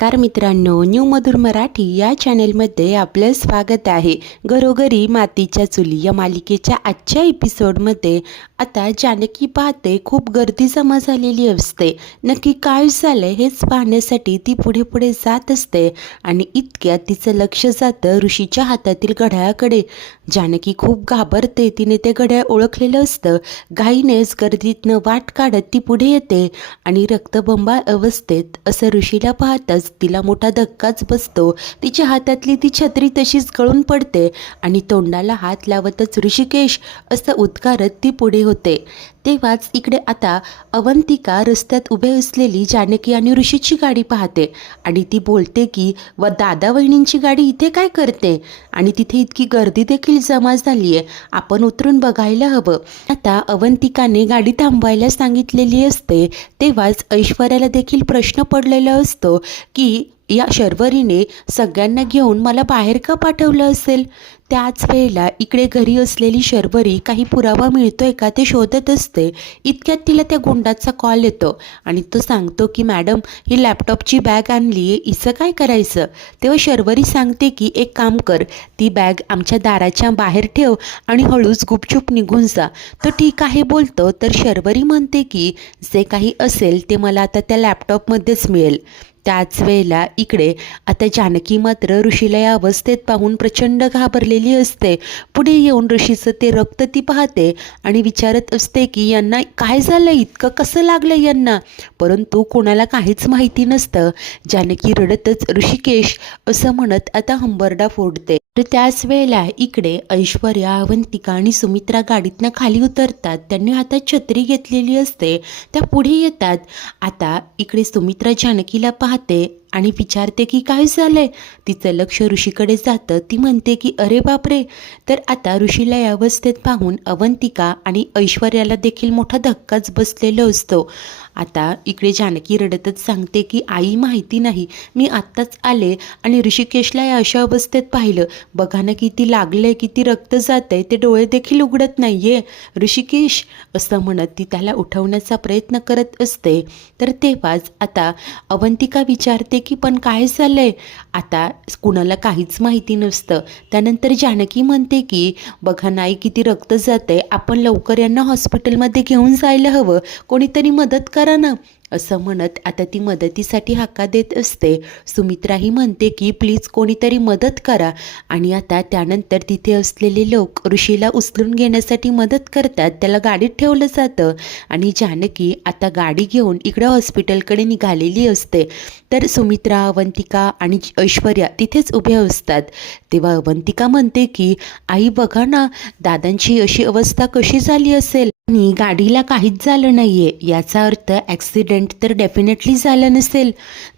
नमस्कार मित्रांनो, न्यू मधुर मराठी या चॅनेलमध्ये आपलं स्वागत आहे। घरोघरी मातीच्या चुली या मालिकेच्या आजच्या एपिसोडमध्ये आता जानकी पाहते खूप गर्दी जमा झालेली असते। नक्की काय झालंय हेच पाहण्यासाठी ती पुढे पुढे जात असते आणि इतक्यात तिचं लक्ष जातं ऋषीच्या हातातील घड्याळाकडे। जानकी खूप घाबरते, तिने ते घड्याळ ओळखलेलं असतं। घाईनेच गर्दीतनं वाट काढत ती पुढे येते आणि रक्तबंबाळ अवस्थेत असं ऋषीला पाहताच तिला मोठा धक्काच बसतो। तिच्या हातातली ती छत्री तशीच गळून पडते आणि तोंडाला हात लावतच ऋषिकेश असं उद्गारत ती पुढे होते। तेव्हाच इकडे आता अवंतिका रस्त्यात उभे असलेली जानकी आणि ऋषीची गाडी पाहते आणि ती बोलते की व दादा वहिनींची गाडी इथे काय करते आणि तिथे इतकी गर्दी देखील जमा झाली आहे, आपण उतरून बघायला हवं। आता अवंतिकाने गाडी थांबवायला सांगितलेली असते। तेव्हाच ऐश्वर्याला देखील प्रश्न पडलेला असतो की या शर्वरीने सगळ्यांना घेऊन मला बाहेर का पाठवलं असेल। त्याच वेळेला इकडे घरी असलेली शर्वरी काही पुरावा मिळतोय का ते शोधत असते। इतक्यात तिला त्या गुंडाचा कॉल येतो आणि तो सांगतो की मॅडम, ही लॅपटॉपची बॅग आणली आहे, हिचं काय करायचं। तेव्हा शर्वरी सांगते की एक काम कर, ती बॅग आमच्या दाराच्या बाहेर ठेव आणि हळूच गुपचूप निघून जा। तो ठीक आहे बोलतो, तर शर्वरी म्हणते की जे काही असेल ते मला आता त्या लॅपटॉपमध्येच मिळेल। त्याच वेळेला इकडे आता जानकी मात्र ऋषीला या अवस्थेत पाहून प्रचंड घाबरलेली असते। पुढे येऊन ऋषीचं ते रक्त ती पाहते आणि विचारत असते की यांना काय झालं, इतकं कसं लागलं यांना, परंतु कोणाला काहीच माहिती नसतं। जानकी रडतच ऋषिकेश असं म्हणत आता हंबरडा फोडते। तर त्याच वेळेला इकडे ऐश्वर्या, अवंतिका आणि सुमित्रा गाडीतनं खाली उतरतात। त्यांनी हातात छत्री घेतलेली असते, त्या पुढे येतात। आता इकडे सुमित्रा जानकीला पाहते आणि विचारते की काय झालंय। तिचं लक्ष ऋषीकडे जातं। ती म्हणते की अरे बापरे। तर आता ऋषीला या अवस्थेत पाहून अवंतिका आणि ऐश्वर्याला देखील मोठा धक्काच बसलेला असतो। आता इकडे जानकी रडतच सांगते की आई, माहिती नाही, मी आत्ताच आले आणि ऋषिकेशला या अशा अवस्थेत पाहिलं, बघा ना किती लागलंय, किती रक्त जातंय, ते डोळे देखील उघडत नाहीये ऋषिकेश असं म्हणत ती त्याला उठवण्याचा प्रयत्न करत असते। तर तेव्हाच आता अवंतिका विचारते की पण काय झालंय। आता कुणाला काहीच माहिती नसतं। त्यानंतर जानकी म्हणते की बघा नाही किती रक्त जातंय, आपण लवकर यांना हॉस्पिटलमध्ये घेऊन जायला हवं, कोणीतरी मदत करा ना असं म्हणत आता ती मदतीसाठी हाका देत असते। सुमित्राही म्हणते की प्लीज कोणीतरी मदत करा आणि आता त्यानंतर तिथे असलेले लोक ऋषीला उचलून घेण्यासाठी मदत करतात। त्याला गाडीत ठेवलं जातं आणि जानकी आता गाडी घेऊन इकडे हॉस्पिटलकडे निघालेली असते। तर सुमित्रा, अवंतिका आणि ऐश्वर्या तिथेच उभे असतात। तेव्हा अवंतिका म्हणते की आई बघा ना, दादांची अशी अवस्था कशी झाली असेल आणि गाडीला काहीच झालं नाहीये, याचा अर्थ ॲक्सिडेंट तर डेफिनेटली झालं नसेल।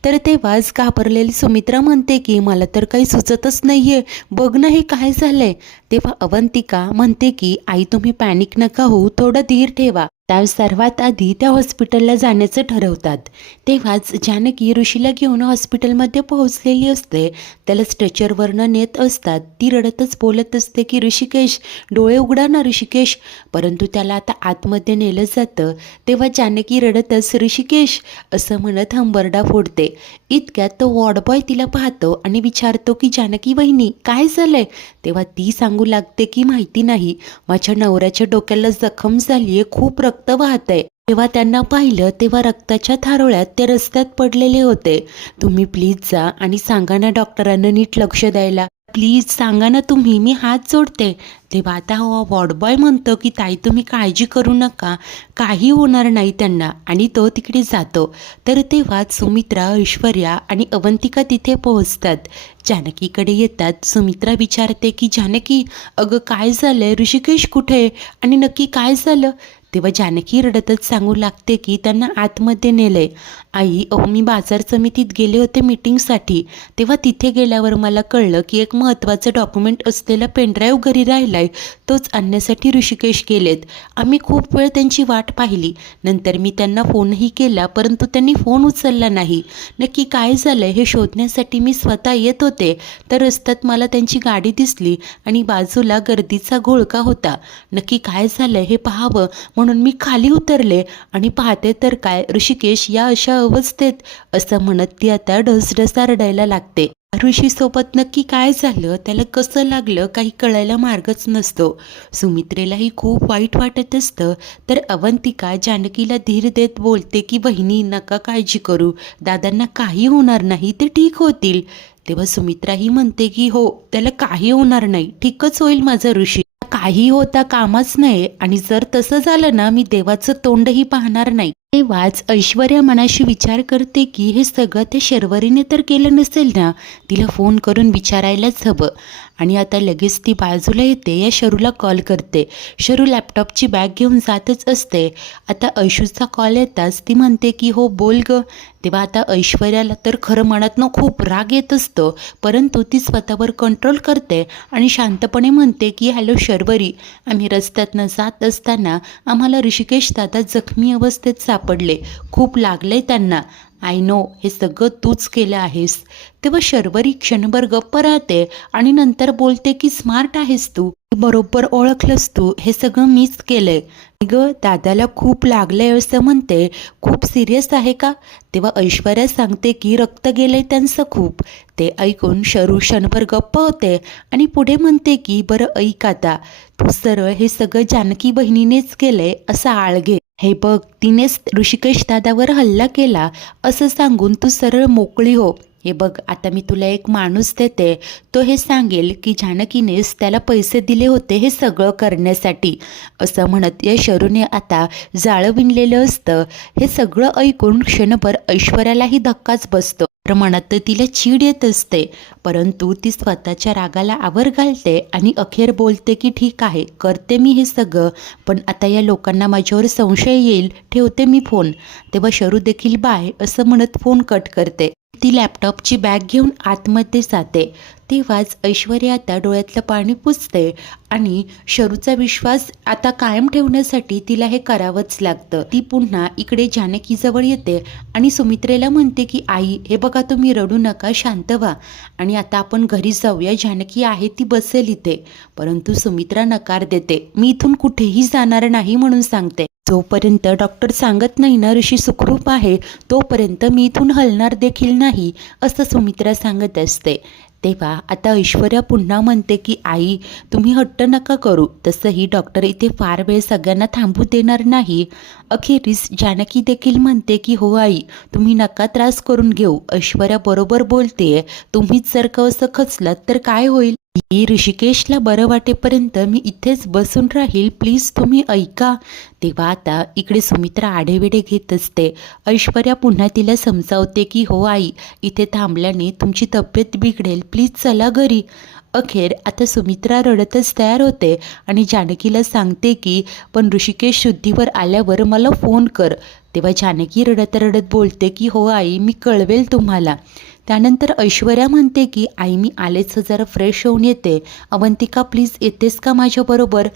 तर तेव्हाच घाबरलेली सुमित्रा म्हणते की मला तर काही सुचतच नाहीये, बघ ना हे काय झालंय। तेव्हा अवंतिका म्हणते की आई तुम्ही पॅनिक नका होऊ, थोडं धीर ठेवा। त्या सर्वात आधी त्या हॉस्पिटलला जाण्याचं ठरवतात। तेव्हाच जानकी ऋषीला घेऊन हॉस्पिटलमध्ये पोहोचलेली असते। त्याला स्ट्रेचरवरनं नेत असतात। ती रडतच बोलत असते की ऋषिकेश, डोळे उघडा ना ऋषिकेश, परंतु त्याला आता आतमध्ये नेलं जातं। तेव्हा जानकी रडतच ऋषिकेश असं म्हणत हंबरडा फोडते। इतक्यात तो वॉर्डबॉय तिला पाहतो आणि विचारतो की जानकी वहिनी काय झालंय। तेव्हा ती सांगू लागते की माहिती नाही, माझ्या नवऱ्याच्या डोक्याला जखम झालीये, खूप रक्त वाहतंय। तेव्हा त्यांना पाहिलं तेव्हा रक्ताच्या थारोळ्यात ते रस्त्यात पडलेले होते। तुम्ही प्लीज जा आणि सांगा ना डॉक्टरांना नीट लक्ष द्यायला, प्लीज सांगा ना तुम्ही, मी हात जोडते। तेव्हा आता वॉर्डबॉय म्हणतो की ताई तुम्ही काळजी करू नका, काही होणार नाही त्यांना, आणि तो तिकडे जातो। तर तेव्हाच सुमित्रा, ऐश्वर्या आणि अवंतिका तिथे पोहोचतात। जानकीकडे येतात। सुमित्रा विचारते की जानकी अगं काय झालंय, ऋषिकेश कुठे आणि नक्की काय झालं। तेव्हा जानकी रडतच सांगू लागते की त्यांना आतमध्ये नेलंय। आई मी बाजार समितीत गेले होते मीटिंगसाठी, तेव्हा तिथे गेल्यावर मला कळलं की एक महत्त्वाचं डॉक्युमेंट असलेला पेनड्राईव्ह घरी राहिलाय, तोच आणण्यासाठी ऋषिकेश गेलेत। आम्ही खूप वेळ त्यांची वाट पाहिली, नंतर मी त्यांना फोनही केला परंतु त्यांनी फोन उचलला नाही। नक्की काय झालंय हे शोधण्यासाठी मी स्वतः येत होते, तर रस्त्यात मला त्यांची गाडी दिसली आणि बाजूला गर्दीचा घोळका होता। नक्की काय झालंय हे पाहावं म्हणून मी खाली उतरले आणि पाहते तर काय ऋषिकेश या अशा अवस्थेत, असं म्हणत ती आता ढसढसा रडायला लागते. ऋषीसोबत नक्की काय झालं, त्याला कसं लागलं, काही कळायला मार्गच नसतो. सुमित्रेलाही खूप वाईट वाटत असतं. तर अवंतिका जानकीला धीर देत बोलते की बहिणी नका काळजी करू, दादांना काही होणार नाही, ते ठीक होतील. तेव्हा सुमित्राही म्हणते की हो, त्याला काही होणार नाही, ठीकच होईल माझा ऋषी, काही होता कामाच नाही, आणि जर तसं झालं ना मी देवाचं तोंडही पाहणार नाही. तेव्हाच ऐश्वर्या मनाशी विचार करते की हे सगळं ते शर्वरीने तर केलं नसेल ना, तिला फोन करून विचारायलाच हवं. आणि आता लगेच ती बाजूला येते, या शरूला कॉल करते. शरू लॅपटॉपची बॅग घेऊन जातच असते. आता ऐशूचा कॉल येताच ती म्हणते की हो बोल ग. तेव्हा आता ऐश्वर्याला तर खरं मनातनं खूप राग येत असतो, परंतु ती स्वतःवर कंट्रोल करते आणि शांतपणे म्हणते की हॅलो शर्वरी, आम्ही रस्त्यातनं जात असताना आम्हाला ऋषिकेश दादा जखमी अवस्थेत सापडले, खूप लागले त्यांना. आय नो हे सगळं तूच केलं आहेस. तेव्हा शर्वरी क्षणभर गप्प राहते आणि नंतर बोलते की स्मार्ट आहेस तू, बरोबर ओळखलंस तू, हे सगळं मीच केलंय. ग दादाला खूप लागलंय असं म्हणते, खूप सिरियस आहे का? तेव्हा ऐश्वर्या सांगते की रक्त गेलंय त्यांचं खूप. ते ऐकून शरू क्षणभर गप्प होते आणि पुढे म्हणते की बरं ऐक आता, तू सरळ हे सगळं जानकी बहिणीनेच केलंय असं आळ घे. हे बघ, तिनेच ऋषिकेश दादावर हल्ला केला असं सांगून तू सरळ मोकळी हो. हे बघ, आता मी तुला एक माणूस देते, तो हे सांगेल की जानकीनेच त्याला पैसे दिले होते हे सगळं करण्यासाठी, असं म्हणत या शरूने आता जाळं विणलेलं असतं. हे सगळं ऐकून क्षणभर ऐश्वर्यालाही धक्काच बसतो. मनात तर तिला चीड येत असते, परंतु ती स्वतःच्या रागाला आवर घालते आणि अखेर बोलते की ठीक आहे, करते मी हे सगळं, पण आता या लोकांना माझ्यावर संशय येईल, ठेवते मी फोन. तेव्हा शरू देखील बाय असं म्हणत फोन कट करते. ती लॅपटॉपची बॅग घेऊन आतमध्ये जाते. तेव्हाच ऐश्वर्या आता डोळ्यातलं पाणी पुसते आणि शरूचा विश्वास आता कायम ठेवण्यासाठी तिला हे करावंच लागतं. ती पुन्हा इकडे जानकीजवळ येते आणि सुमित्रेला म्हणते की आई हे बघा, तुम्ही रडू नका, शांत व्हा आणि आता आपण घरी जाऊया, जानकी आहे ती बसेल इथे. परंतु सुमित्रा नकार देते, मी इथून कुठेही जाणार नाही म्हणून सांगते. जोपर्यंत डॉक्टर सांगत नाही ना ऋषी सुखरूप आहे, तोपर्यंत मी इथून हलणार देखील नाही, असं सुमित्रा सांगत असते. तेव्हा आता ऐश्वर्या पुन्हा म्हणते की आई तुम्ही हट्ट नका करू, तसंही डॉक्टर इथे फार वेळ सगळ्यांना थांबू देणार नाही. अखेरीस जानकी देखील म्हणते की हो आई, तुम्ही नका त्रास करून घेऊ, ऐश्वर्या बरोबर बोलतेय, तुम्हीच जर का असं खचलात तर काय होईल. ऋषिकेशला बरं वाटेपर्यंत मी इथेच बसून राहील, प्लीज तुम्ही ऐका. तेव्हा आता इकडे सुमित्रा आढेवेढे घेत असते. ऐश्वर्या पुन्हा तिला समजावते की हो आई, इथे थांबल्याने तुमची तब्येत बिघडेल, प्लीज चला घरी. अखेर आता सुमित्रा रडतच तयार होते आणि जानकीला सांगते की पण ऋषिकेश शुद्धीवर आल्यावर मला फोन कर. तेव्हा जानकी रडत रडत बोलते की हो आई, मी कळवेल तुम्हाला. त्यानंतर ऐश्वर्या म्हणते की आई मी आलेच, जरा फ्रेश होऊन येते, अवंतिका प्लीज येतेस का माझ्याबरोबर.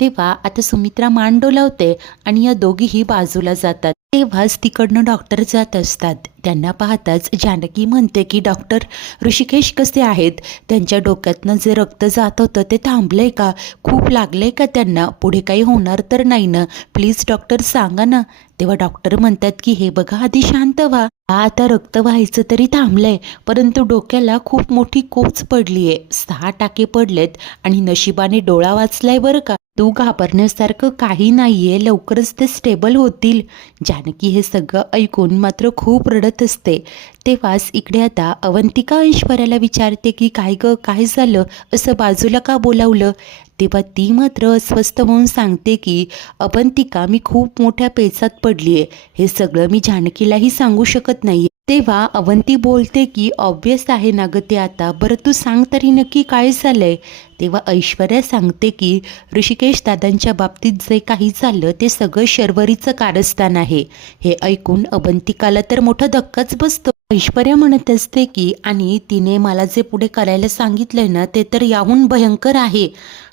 तेव्हा आता सुमित्रा मान डोलावते आणि या दोघीही बाजूला जातात. तेव्हाच तिकडनं डॉक्टर जात असतात. त्यांना पाहताच जानकी म्हणते की डॉक्टर, ऋषिकेश कसे आहेत, त्यांच्या डोक्यातनं जे रक्त जात होतं ते थांबलंय का, खूप लागलंय का त्यांना, पुढे काही होणार तर नाही ना, प्लीज डॉक्टर सांगा ना. तेव्हा डॉक्टर म्हणतात की हे बघा, आधी शांत व्हा, आता रक्त व्हायचं तरी थांबलंय, परंतु डोक्याला खूप मोठी कोच पडलीये, 6 टाके पडलेत आणि नशिबाने डोळा वाचलाय बरं का, तू घाबरण्यासारखं काही नाहीये, लवकरच ते स्टेबल होतील. जानकी हे सगळं ऐकून मात्र खूप रडत असते. तेव्हाच इकडे आता अवंतिका ऐश्वर्याला विचारते की काय ग, काय झालं, असं बाजूला का बोलावलं. तेव्हा ती मात्र अस्वस्थ होऊन सांगते की अवंतिका, मी खूप मोठ्या पेचात पडलीये, हे सगळं मी जानकीलाही सांगू शकत नाही. तेव्हा अवंती बोलते की ऑब्वियस आहे ना ग ते, आता बरं तू सांग तरी नक्की काय झालंय. तेव्हा ऐश्वर्या सांगते की ऋषिकेश दादांच्या बाबतीत जे काही झालं ते सगळं शर्वरीचं कारस्थान आहे. हे ऐकून अवंतिकाला तर मोठा धक्काच बसतो. ऐश्वर्या म्हणत असते की आणि तिने मला जे पुढे करायला सांगितलंय ना ते तर याहून भयंकर आहे.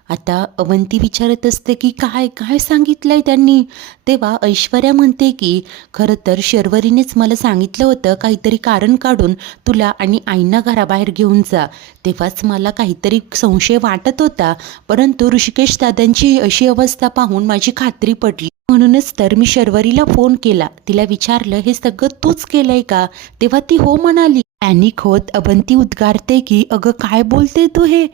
आता अवंती विचारत असते की काय काय सांगितलंय त्यांनी. तेव्हा ऐश्वर्या म्हणते की खरं तर शर्वरीनेच मला सांगितलं होतं काहीतरी कारण काढून तुला आणि आईंना घराबाहेर घेऊन जा. तेव्हाच मला काहीतरी संशय वाटत होता, परंतु ऋषिकेश दादांची अशी अवस्था पाहून माझी खात्री पटली, म्हणूनच तर मी शर्वरीला फोन केला, तिला विचारलं हे सगळं तूच केलंय का? तेव्हा ती हो म्हणाली. पॅनिक होत अवंती उद्गारते की अगं काय बोलते तू हे?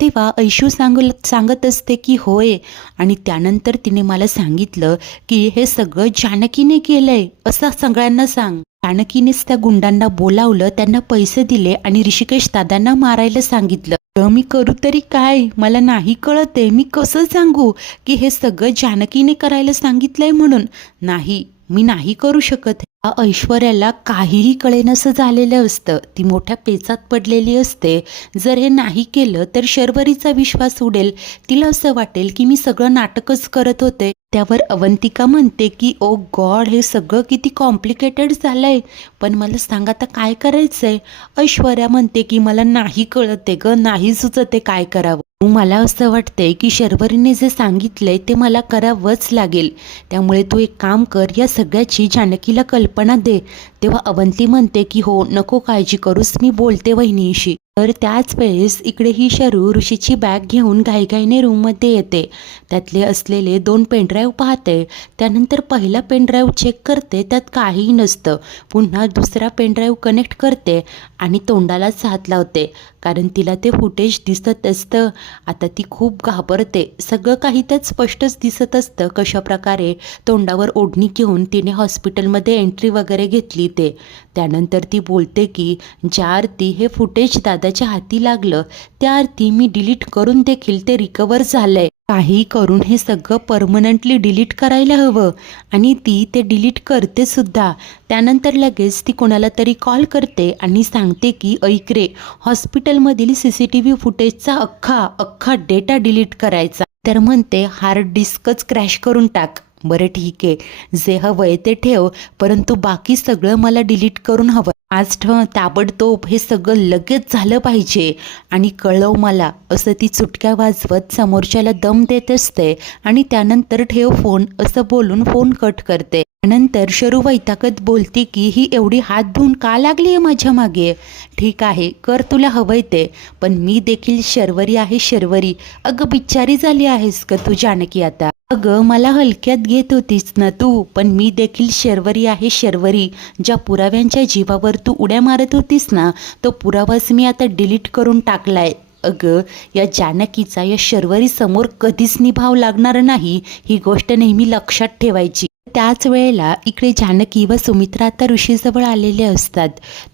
तेव्हा ऐशू सांगत असते की होय, आणि त्यानंतर तिने मला सांगितलं की हे सगळं जानकीने केलंय असं सगळ्यांना सांग. जानकीनेच त्या गुंडांना बोलावलं, त्यांना पैसे दिले आणि ऋषिकेश दादांना मारायला सांगितलं. मी करू तरी काय? मला नाही कळत आहे. मी कसं सांगू की हे सगळं जानकीने करायला सांगितलंय म्हणून? नाही, मी नाही करू शकत. ऐश्वर्याला काहीही कळेनसं झालेलं असतं. ती मोठ्या पेचात पडलेली असते. जर हे नाही केलं तर शर्वरीचा विश्वास उडेल. तिला असं वाटेल की मी सगळं नाटकच करत होते. त्यावर अवंतिका म्हणते की ओ गॉड, हे सगळं किती कॉम्प्लिकेटेड झालंय, पण मला सांग आता काय करायचंय? ऐश्वर्या म्हणते की मला नाही कळते ग, नाही सुचते काय करावं. मला असं वाटतंय की शर्वरीने जे सांगितलंय ते मला करावंच लागेल. त्यामुळे तू एक काम कर, या सगळ्याची जानकीला कल्पना दे. तेव्हा अवंती म्हणते की हो, नको काळजी करूस, मी बोलते वहिनीशी. तर त्याच वेळेस इकडे ही शरू ऋषीची बॅग घेऊन घाईघाईने रूममध्ये येते. त्यातले असलेले 2 पेनड्राईव्ह पाहते. त्यानंतर पहिला पेनड्राईव्ह चेक करते, त्यात काहीही नसतं. पुन्हा दुसरा पेनड्राईव्ह कनेक्ट करते आणि तोंडालाच हात लावते, कारण तिला ते फुटेज दिसत असतं. आता ती खूप घाबरते. सगळं काही त्यात स्पष्टच दिसत असतं, कशाप्रकारे तोंडावर ओढणी घेऊन तिने हॉस्पिटलमध्ये एंट्री वगैरे घेतली ते. त्यानंतर ती बोलते की ज्या अर्थी हे फुटेज दादाच्या हाती लागलं, त्या अर्थी मी डिलीट करून देखील ते रिकवर झालंय. काही करून हे सगळं परमनंटली डिलीट करायला हवं, आणि ती ते डिलीट करते सुद्धा. त्यानंतर लगेच ती कोणाला तरी कॉल करते आणि सांगते की ऐक रे, हॉस्पिटलमधील CCTV फुटेजचा अख्खा डेटा डिलीट करायचा. तर म्हणते हार्ड डिस्कच क्रॅश करून टाक. बरं ठीक आहे, जे हवंय ते ठेव, परंतु बाकी सगळं मला डिलीट करून हवं. आज ताबडतोब हे सगळं लगेच झालं पाहिजे आणि कळव मला, असं ती चुटक्या वाजवत समोरच्याला दम देत असते आणि त्यानंतर ठेव फोन असं बोलून फोन कट करते. नंतर शरू वैतागत बोलते की ही एवढी हात धुवून का लागली आहे माझ्या मागे? ठीक आहे, कर तुला हवंय ते, पण मी देखील शर्वरी आहे शर्वरी. अगं बिचारी झाली आहेस का तू जानकी आता? अगं मला हलक्यात घेत होतीस ना तू, पण मी देखील शर्वरी आहे शर्वरी. ज्या पुराव्यांच्या जीवावर तू उड्या मारत होतीस ना, तो पुरावाच मी आता डिलीट करून टाकलाय. अगं या जानकीचा या शर्वरी समोर कधीच निभाव लागणार नाही, ही गोष्ट नेहमी लक्षात ठेवायची. त्याच वेळेला इकडे जानकी व सुमित्रा आता ऋषीजवळ आलेले असतात.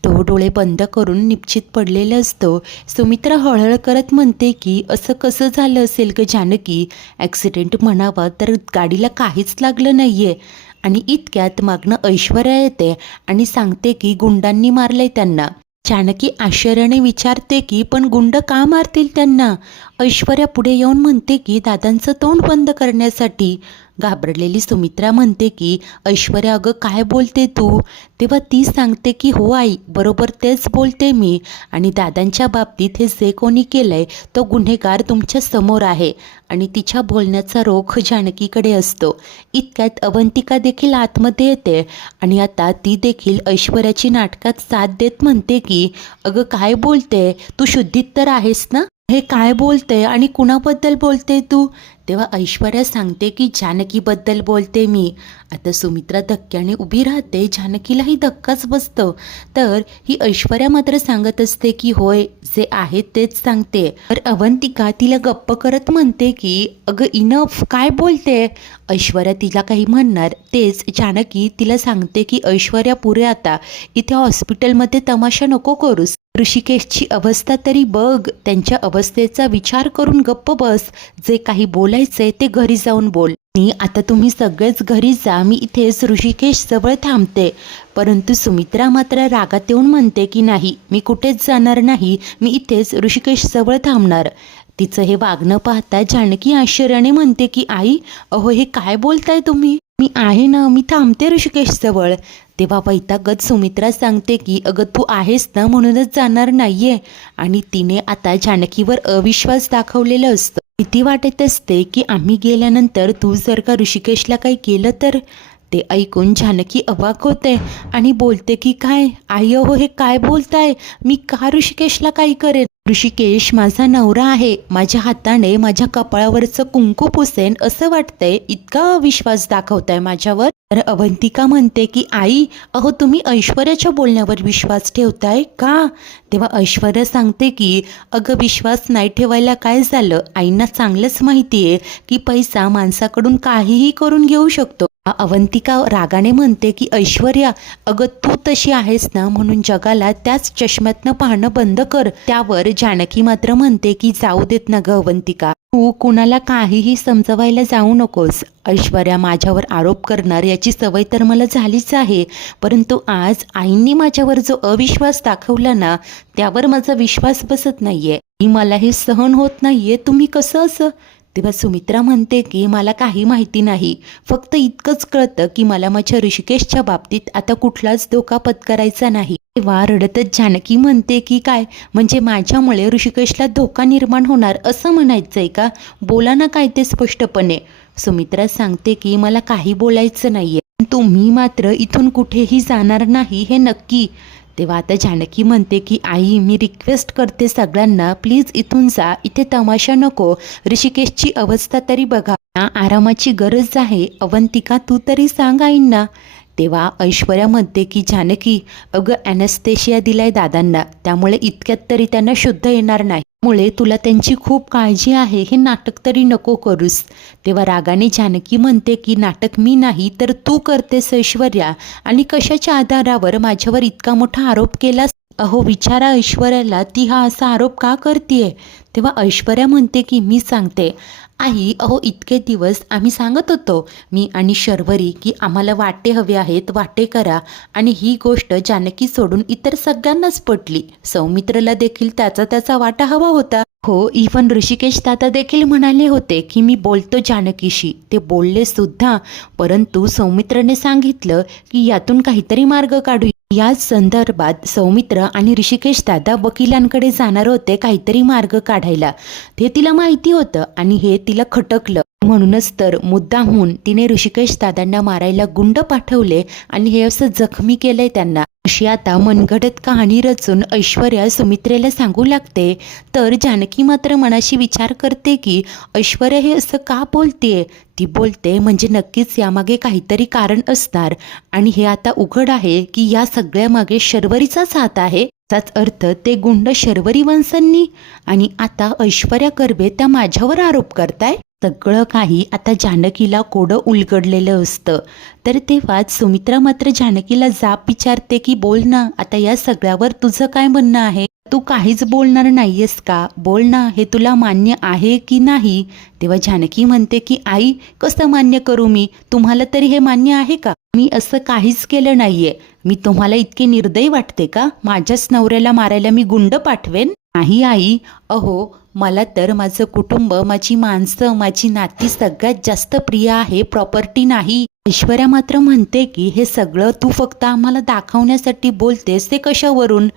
तो डोळे बंद करून निश्चित पडलेला असतो. सुमित्रा हळहळ करत म्हणते की असं कसं झालं असेल ग जानकी? ॲक्सिडेंट म्हणावा तर गाडीला काहीच लागलं नाहीये. आणि इतक्यात मागणं ऐश्वर्या येते आणि सांगते की गुंडांनी मारलंय त्यांना. जानकी आश्चर्याने विचारते की पण गुंड का मारतील त्यांना? ऐश्वर्या पुढे येऊन म्हणते की दादांचं तोंड बंद करण्यासाठी. घाबरलेली सुमित्रा म्हणते की ऐश्वर्या अगं काय बोलते तू? तेव्हा ती सांगते की हो आई, बरोबर तेच बोलते मी, आणि दादांच्या बाबतीत हे जे कोणी केलंय तो गुन्हेगार तुमच्या समोर आहे. आणि तिच्या बोलण्याचा रोख जानकीकडे असतो. इतक्यात अवंतिका देखील आतमध्ये येते आणि आता ती देखील ऐश्वर्याची नाटकात साथ देत म्हणते की अगं काय बोलते तू? शुद्धीत तर आहेस ना? हे काय बोलते आणि कुणाबद्दल बोलते तू? तेव्हा ऐश्वर्या सांगते की जानकीबद्दल बोलते मी. आता सुमित्रा धक्क्याने उभी राहते, जानकीलाही धक्काच बसतो. तर ही ऐश्वर्या मात्र सांगत असते की होय, जे आहे तेच सांगते. तर अवंतिका तिला गप्प करत म्हणते की अगं इनफ, काय बोलते? ऐश्वर्या तिला काही म्हणणार तेच जानकी तिला सांगते की ऐश्वर्या पुरे आता इथे हॉस्पिटलमध्ये तमाशा नको करूस. ऋषिकेशची अवस्था तरी बघ, त्यांच्या अवस्थेचा विचार करून गप्प बस. जे काही बोलायचंय ते घरी जाऊन बोल. आणि आता तुम्ही सगळेच घरी जा, मी इथेच ऋषिकेश जवळ थांबते. परंतु सुमित्रा मात्र रागात येऊन म्हणते की नाही, मी कुठेच जाणार नाही, मी इथेच ऋषिकेश जवळ थांबणार. तिचं हे वागणं पाहता जानकी आश्चर्याने म्हणते की आई, अहो हे काय बोलताय तुम्ही? मी आहे ना, मी थांबते ऋषिकेश जवळ. तेव्हा वैतागत सुमित्रा सांगते की अगं तू आहेस ना, म्हणूनच जाणार नाहीये. आणि तिने आता जानकीवर अविश्वास दाखवलेला असतो. भीती वाटत असते की आम्ही गेल्यानंतर तू जर का ऋषिकेशला काही केलं तर. ते ऐकून जानकी अवाक होते आणि बोलते की काय आई, हो हे काय बोलताय? मी का ऋषिकेशला काही करेन? ऋषिकेश माझा नवरा आहे, माझ्या हाताने माझ्या कपाळावरचं कुंकू पुसेन असं वाटतंय, इतका विश्वास दाखवताय माझ्यावर. तर अवंतिका म्हणते की आई, अहो तुम्ही ऐश्वर्याच्या बोलण्यावर विश्वास ठेवताय का? तेव्हा ऐश्वर्या सांगते की अगं विश्वास नाही ठेवायला काय झालं, आईंना चांगलंच माहिती आहे की पैसा माणसाकडून काहीही करून घेऊ शकतो. अवंतिका रागाने म्हणते की ऐश्वर्या, अगं तू तशी आहेस ना, म्हणून जगाला त्याच चष्म्यातनं पाहणं बंद कर. त्यावर जानकी मात्र म्हणते की जाऊ देत ना ग अवंतिका, तू कुणाला काहीही समजवायला जाऊ नकोस. ऐश्वर्या माझ्यावर आरोप करणार याची सवय तर मला झालीच आहे, परंतु आज आईंनी माझ्यावर जो अविश्वास दाखवला ना, त्यावर माझा विश्वास बसत नाहीये. मला हे सहन होत नाहीये. तुम्ही कसं असं? तेव्हा सुमित्रा म्हणते की मला काही माहिती नाही, फक्त इतकंच कळतं की मला माझ्या ऋषिकेशच्या बाबतीत आता कुठलाच धोका पत्करायचा नाही. तेव्हा रडतच जानकी म्हणते की काय म्हणजे माझ्यामुळे ऋषिकेशला धोका निर्माण होणार असं म्हणायचंय का? बोला ना काय ते स्पष्टपणे. सुमित्रा सांगते की मला काही बोलायचं नाहीये, तुम्ही मात्र इथून कुठेही जाणार नाही हे नक्की. तेव्हा आता जानकी म्हणते की आई, मी रिक्वेस्ट करते सगळ्यांना, प्लीज इथून जा, इथे तमाशा नको. ऋषिकेशची अवस्था तरी बघा, आरामाची गरज आहे. अवंतिका तू तरी सांग आईंना. तेव्हा ऐश्वर्या म्हणते की जानकी, अगं ॲनेस्थेशिया दिलाय दादांना, त्यामुळे इतक्यात तरी त्यांना शुद्ध येणार नाही, मुळे तुला त्यांची खूप काळजी आहे, हे नाटक तरी नको करूस. तेव्हा रागाने जानकी म्हणते की नाटक मी नाही तर तू करतेस ऐश्वर्या, आणि कशाच्या आधारावर माझ्यावर इतका मोठा आरोप केलास? अहो विचारा ऐश्वर्याला, ती हा असा आरोप का करतेय? तेव्हा ऐश्वर्या म्हणते की मी सांगते आई, अहो इतके दिवस आम्ही सांगत होतो, मी आणि शर्वरी, की आम्हाला वाटे हवे आहेत, वाटे करा, आणि ही गोष्ट जानकी सोडून इतर सगळ्यांनाच पटली. सौमित्रला देखील त्याचा वाटा हवा होता. हो, इव्हन ऋषिकेश दादा देखील म्हणाले होते की मी बोलतो जानकीशी, ते बोलले सुद्धा, परंतु सौमित्रने सांगितलं की यातून काहीतरी मार्ग काढू. याच संदर्भात सौमित्र आणि ऋषिकेश दादा वकिलांकडे जाणार होते काहीतरी मार्ग काढायला. ते तिला माहिती होतं आणि हे तिला खटकलं. म्हणूनच तर मुद्दामहून तिने ऋषिकेश दादांना मारायला गुंड पाठवले आणि हे असं जखमी केलंय त्यांना. अशी आता मनगडत कहाणी रचून ऐश्वर्या सुमित्रेला सांगू लागते. तर जानकी मात्र मनाशी विचार करते की ऐश्वर्या हे असं का बोलतेय? ती बोलते म्हणजे नक्कीच यामागे काहीतरी कारण असणार, आणि हे आता उघड आहे की या सगळ्यामागे शर्वरीचाच हात आहे. त्याचाच अर्थ ते गुंड शर्वरी वंशांनी, आणि आता ऐश्वर्या कर्वे त्या माझ्यावर आरोप करताय. सगळं काही आता जानकीला कोडं उलगडलेलं असतं. तर तेव्हाच सुमित्रा मात्र जानकीला जाब विचारते की बोल ना, आता या सगळ्यावर तुझं काय म्हणणं आहे? तू काहीच बोलणार नाहीयेस का? बोल ना, हे तुला मान्य आहे की नाही? तेव्हा जानकी म्हणते की आई, कसं मान्य करू मी? तुम्हाला तरी हे मान्य आहे का? मी असं काहीच केलं नाहीये. मी तुम्हाला इतके निर्दयी वाटते का? माझ्याच नवऱ्याला मारायला मी गुंड पाठवेन? नाही आई, अहो मला तर माझं कुटुंब, माझी माणसं, माझी नाती सगळ्यात जास्त प्रिय आहे, प्रॉपर्टी नाही. ऐश्वर्या मात्र म्हणते की हे सगळं तू फक्त आम्हाला दाखवण्यासाठी बोलतेस, ते कशावरून?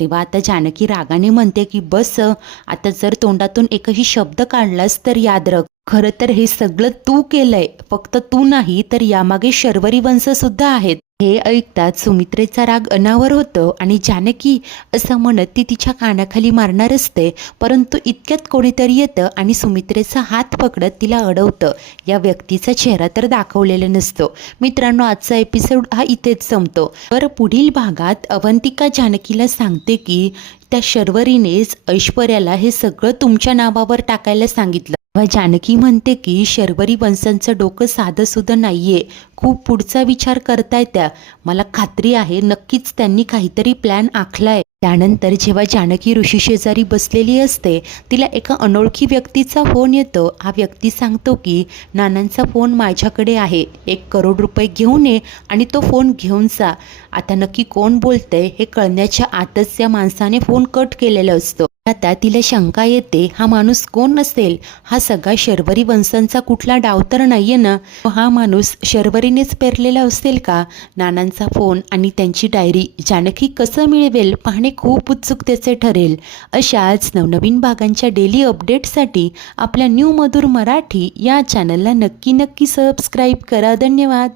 तेव्हा आता जानकी रागाने म्हणते की बस, आता जर तोंडातून एकही शब्द काढलास तर याद रख, खरं तर हे सगळं तू केलंय. फक्त तू नाही तर यामागे शर्वरी वंश सुद्धा आहेत. हे ऐकताच सुमित्रेचा राग अनावर होतो आणि जानकी असं म्हणत ती तिच्या कानाखाली मारणार असते, परंतु इतक्यात कोणीतरी येतं आणि सुमित्रेचा हात पकडत तिला अडवतं. या व्यक्तीचा चेहरा तर दाखवलेला नसतो. मित्रांनो, आजचा एपिसोड हा इथेच संपतो. तर पुढील भागात अवंतिका जानकीला सांगते की त्या शर्वरीनेच ऐश्वर्याला हे सगळं तुमच्या नावावर टाकायला सांगितलं. जानकी म्हणते की शर्वरी वंशांचं डोकं साधं सुद्धा नाहीये, खूप पुढचा विचार करताय त्या. मला खात्री आहे नक्कीच त्यांनी काहीतरी प्लॅन आखलाय. त्यानंतर जेव्हा जानकी ऋषी शेजारी बसलेली असते, तिला एका अनोळखी व्यक्तीचा फोन येतो. हा व्यक्ती सांगतो की नानांचा फोन माझ्याकडे आहे, 1 करोड रुपये घेऊन ये आणि तो फोन घेऊन जा. आता नक्की कोण बोलतंय हे कळण्याच्या आतच या माणसाने फोन कट केलेला असतो. आता तिला शंका येते, हा माणूस कोण असेल? हा सगळा शर्वरी वंशांचा कुठला डाव तर नाहीये ना? हा माणूस शर्वरीनेच पेरलेला असेल का? नानांचा फोन आणि त्यांची डायरी जानकी कसं मिळवेल पाहणे खूप उत्सुकतेचे ठरेल. अशाच नवनवीन भागांच्या डेली अपडेटसाठी आपल्या न्यू मधुर मराठी या चॅनलला नक्की सबस्क्राईब करा. धन्यवाद.